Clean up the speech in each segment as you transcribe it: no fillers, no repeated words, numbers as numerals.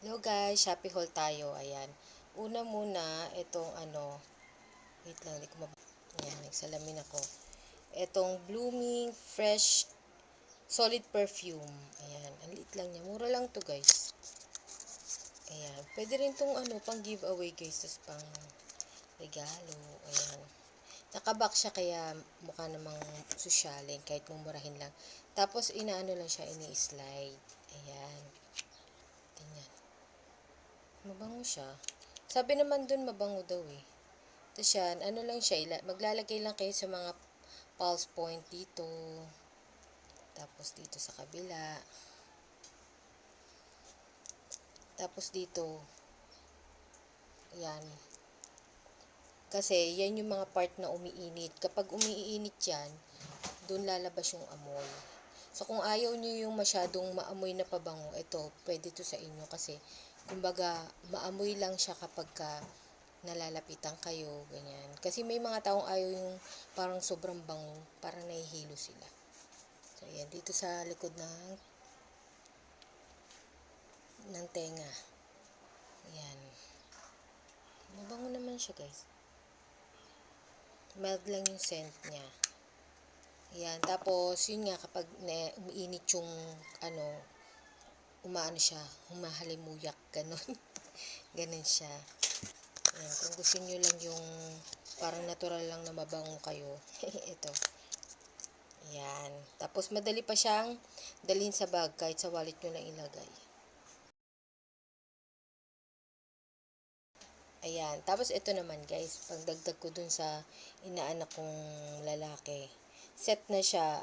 Hello guys, Shopee haul tayo. Ayan. Una muna, itong wait lang, hindi ko ayan, nagsalamin ako. Itong Blooming Fresh Solid Perfume. Ayan, ang liit lang niya. Mura lang to guys. Ayan, pwede rin tong pang giveaway guys, tapos pang regalo. Ayan. Nakabox siya kaya mukha namang sosyalin kahit mumurahin lang. Tapos inaano lang siya, ini-slide. Ayan. Ganyan. Mabango siya. Sabi naman dun mabango daw eh. Tapos yan, ano lang siya, maglalagay lang kayo sa mga pulse point dito. Tapos dito sa kabila. Tapos dito. Yan. Kasi yan yung mga part na umiinit. Kapag umiinit yan, dun lalabas yung amoy. So kung ayaw nyo yung masyadong maamoy na pabango, ito, pwede to sa inyo kasi kumbaga maamoy lang siya kapag nalalapitan kayo, ganyan. Kasi may mga taong ayaw yung parang sobrang bango, parang nahihilo sila. So, ayan, dito sa likod ng tenga. Ayan. Mabango naman siya, guys. Mild lang yung scent niya. Ayan, tapos, yun nga, kapag umiinit yung, umaano siya, humahalimuyak, ganon. Ganon siya. Ayan, kung gusto nyo lang yung parang natural lang na mabango kayo, ito. Ayan. Tapos, madali pa siyang dalhin sa bag kahit sa wallet nyo lang ilagay. Ayan. Tapos, ito naman guys, pagdagdag ko dun sa inaanak kong lalaki. Set na siya.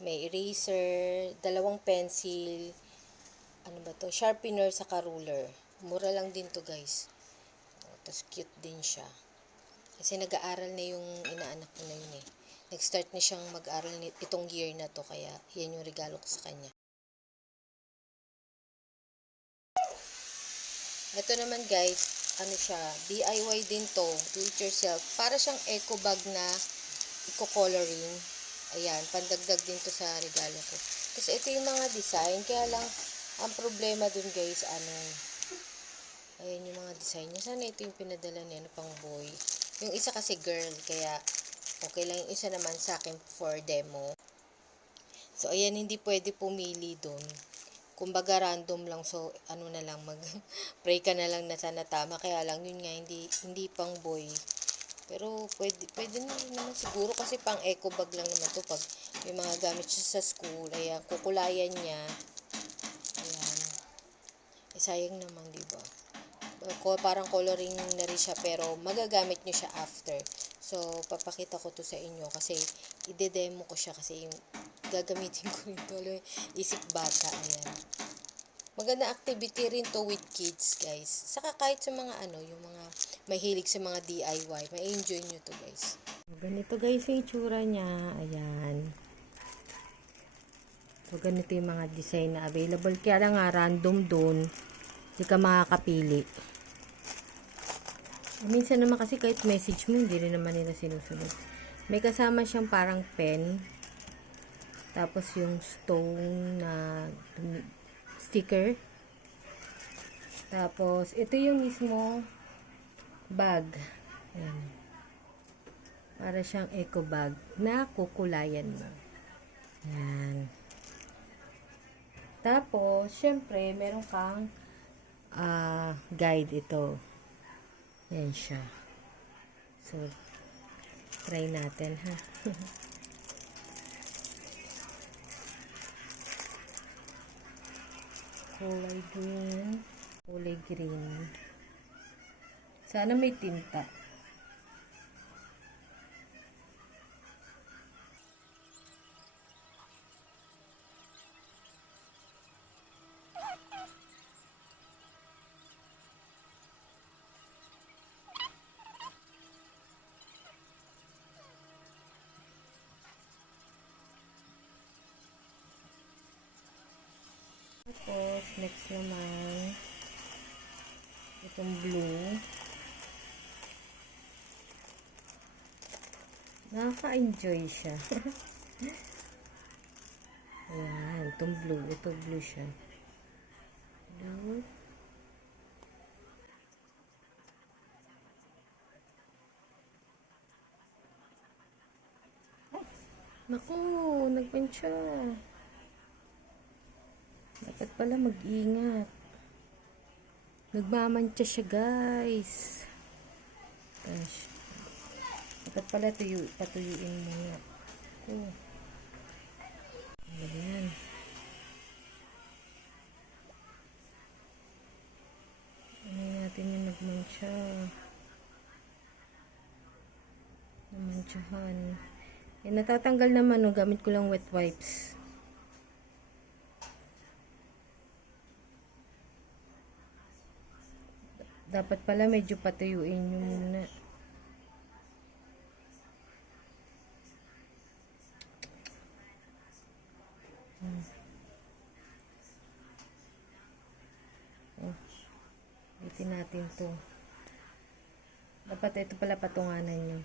May eraser, dalawang pencil, ano ba to? Sharpener saka ruler. Mura lang din to guys. Tapos, cute din siya. Kasi nag-aaral na yung inaanak ko na yun eh. Nag-start na siyang mag-aral itong year na to. Kaya, yan yung regalo ko sa kanya. Ito naman guys, ano siya, DIY din to, do it yourself. Para siyang eco bag na eco-coloring. Ayan, pandagdag din to sa regalo ko. Kasi ito yung mga design, kaya lang, ang problema dun guys, ayan yung mga design niya. Sana ito yung pinadala niya, pang boy. Yung isa kasi girl, kaya okay lang yung isa naman sa akin for demo. So, ayan, hindi pwede pumili dun. Kumbaga random lang, so ano na lang, mag-pray ka na lang na sana tama. Kaya lang, yun nga, hindi pang boy. Pero pwede na rin naman siguro kasi pang eco bag lang naman to pag may mga gamit siya sa school. Ayan, kukulayan niya. Ayan. Sayang naman, diba? Parang coloring na rin siya pero magagamit nyo siya after. So, papakita ko to sa inyo kasi ide-demo ko siya kasi yung gagamitin ko rin to. Isip bata, ayan. Maganda activity rin to with kids, guys. Saka kahit sa mga yung mga mahilig sa mga DIY, ma-enjoy nyo to, guys. Ganito, guys, yung itsura niya. Ayan. So, ganito yung mga design na available. Kaya lang nga, random dun. Hindi ka makakapili. Minsan naman kasi kahit message mo, hindi rin naman nila sinusunod. May kasama siyang parang pen. Tapos yung stone na sticker. Tapos, ito yung mismo bag. Ayan. Para siyang eco bag na kukulayan mo. Ayan. Tapos, syempre, meron kang guide ito. Ayan siya. So, try natin ha. Kulay green. Kulay green. Sana may tinta. Tapos, next naman, itong blue. Nakaka-enjoy siya. Ayan, itong blue. Ito blue siya. Blue. Naku, nagmantsa. Dapat pala mag-ingat. Nagmamantsa siya, guys. Gosh. Dapat pala patuyuin muna. Oh. Ayan. Ano natin yung nagmantsa. Namantsahan. Yan, natatanggal naman. No? Gamit ko lang wet wipes. Dapat pala medyo patuyuin nyo muna. Oh, itin natin to. Dapat ito pala patunganan nyo.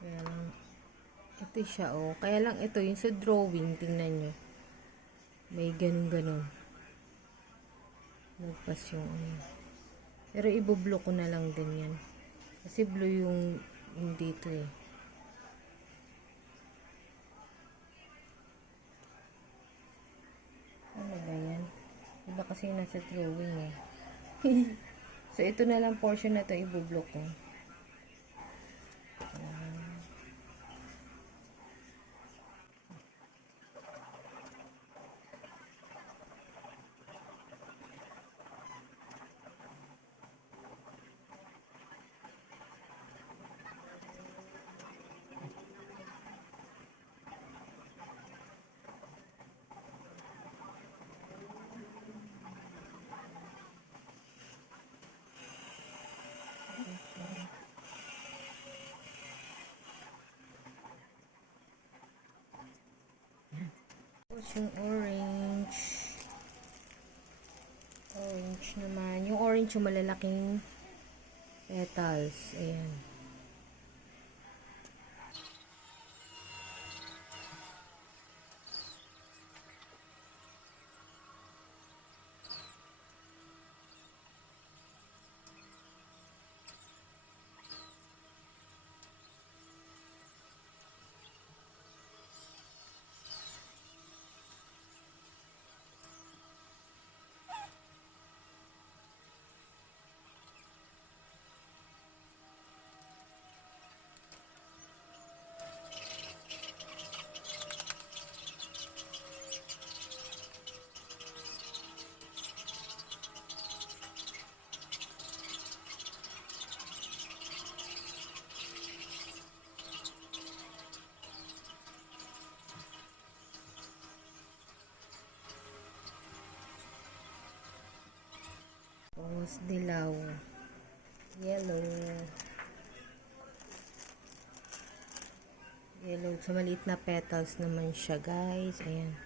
Kaya lang, ito siya, oh. Kaya lang ito, yung sa drawing, tingnan nyo. May ganun-ganun. Nagpas yung ano. Pero ibo-blue ko na lang din yan. Kasi blue yung dito eh. Ano ba yan? Iba kasi nasa drawing eh. So, ito na lang portion na to ibo-blue ko. Tapos yung orange. Orange naman. Yung orange yung malalaking petals. Ayan. Tapos dilaw. Yellow. Yellow. So, maliit na petals naman siya, guys. Ayan.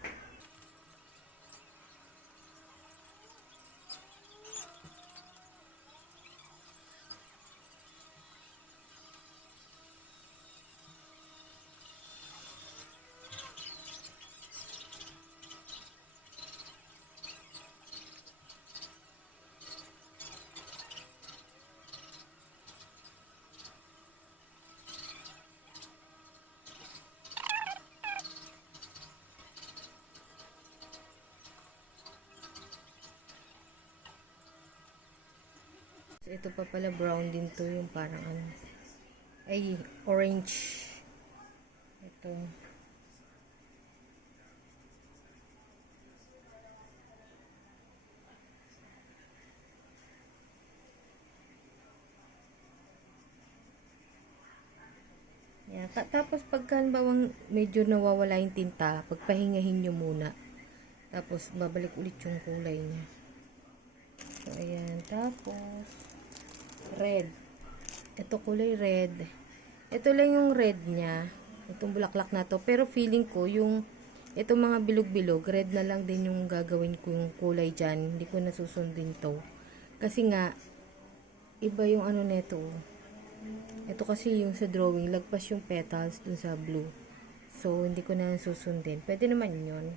So, ito pa pala brown din to, yung parang ano. Ay, orange. Ito. Yan. Tapos pagka bawang medyo nawawala yung tinta, pagpahingahin nyo muna. Tapos babalik ulit yung kulay niya. So, ayan. Tapos, red. Ito kulay red. Ito lang yung red niya. Itong bulaklak na to. Pero feeling ko, yung Itong mga bilog-bilog, red na lang din yung gagawin ko yung kulay dyan. Hindi ko nasusundin to. Kasi nga, iba yung ano neto. Ito kasi yung sa drawing, lagpas yung petals dun sa blue. So, hindi ko na susundin. Pwede naman yun.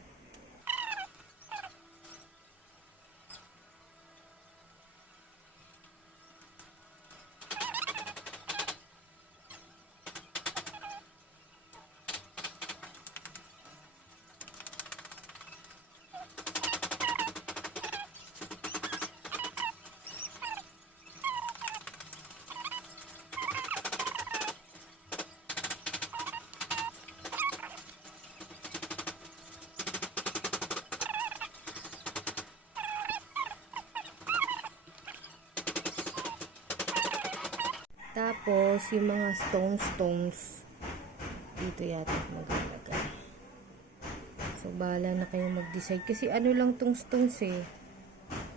Tapos, yung mga stones, dito yata maglalagay. So, bahala na kayo mag-decide. Kasi ano lang tong stones eh.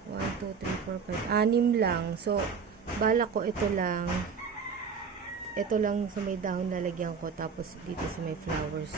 1, 2, 3, 4, 5. 6 lang. So, bahala ko ito lang. Ito lang sa may dahon lalagyan ko. Tapos, dito sa may flowers.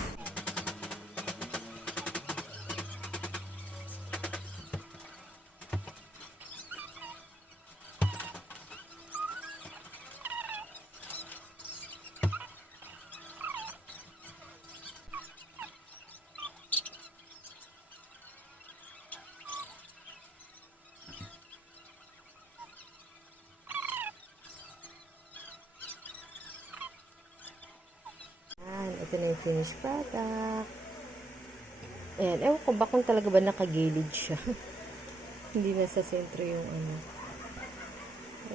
Ito na yung finished product. Ayan. Ewan ko ba kung talaga ba nakagilid siya. Hindi na sa sentro yung ano.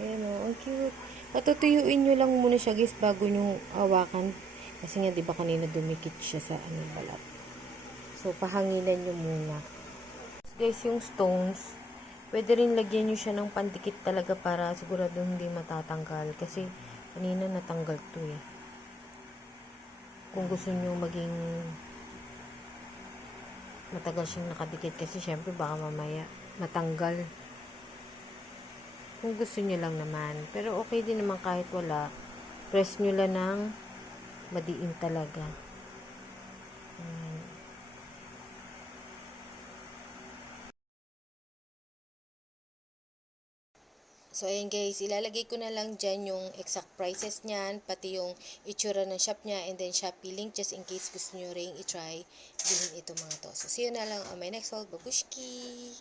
Ayan o. Ang cute. Patutuyuin nyo lang muna siya guys bago nyo hawakan. Kasi nga diba kanina dumikit siya sa ano balat. So pahanginan nyo muna. Guys yung stones. Pwede rin lagyan nyo siya ng pandikit talaga para sigurado hindi matatanggal. Kasi kanina natanggal to eh. Kung gusto nyo maging matagal siyang nakadikit kasi syempre baka mamaya matanggal. Kung gusto nyo lang naman. Pero okay din naman kahit wala. Press nyo lang ng madiin talaga. So, ayan guys, ilalagay ko na lang dyan yung exact prices niyan, pati yung itsura ng shop niya, and then Shopee link just in case gusto nyo ring i-try bilhin ito mga to. So, see you na lang on my next haul. Babushki!